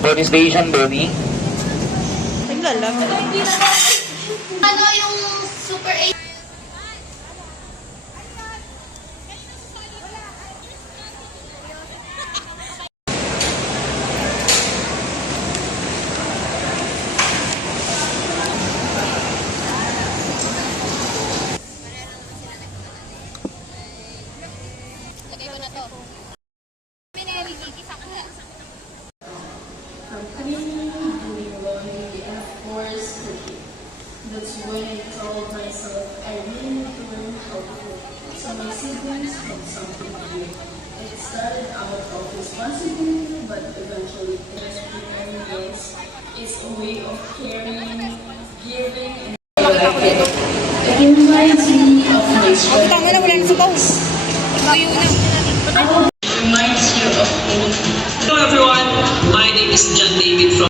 Police station, Benny. Naglalag. Ano yung Super 8? Lagay mo na to. From cleaning, doing laundry, and of course, cooking. That's when I told myself I really need to learn how to cook. So my siblings had something new. It started out of responsibility, but eventually it was preparing meals. It's a way of caring, giving, and it reminds me of my struggle. Tama na, wala na sa pause. Ituyo na. It reminds you of home. Hello everyone, my name is John David from